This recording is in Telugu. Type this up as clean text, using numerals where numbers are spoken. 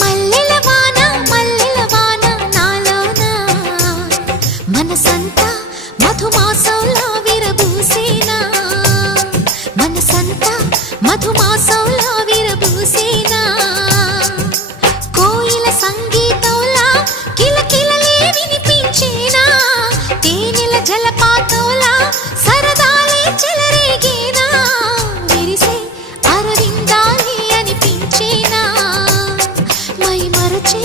మల్లెల వాన నాలోన మనసంతా మధుమాసంలా విరబూసేనా మనసంతా మధుమాసంలా విరబూసేనా కోయిల సంగీతంలా కిలకిలలే వినిపించేనా తేనెల జలపాతంలా సరదాలే చెలరేగేనా విరిసే అరవిందాలే అనిపించేనా మై మరచే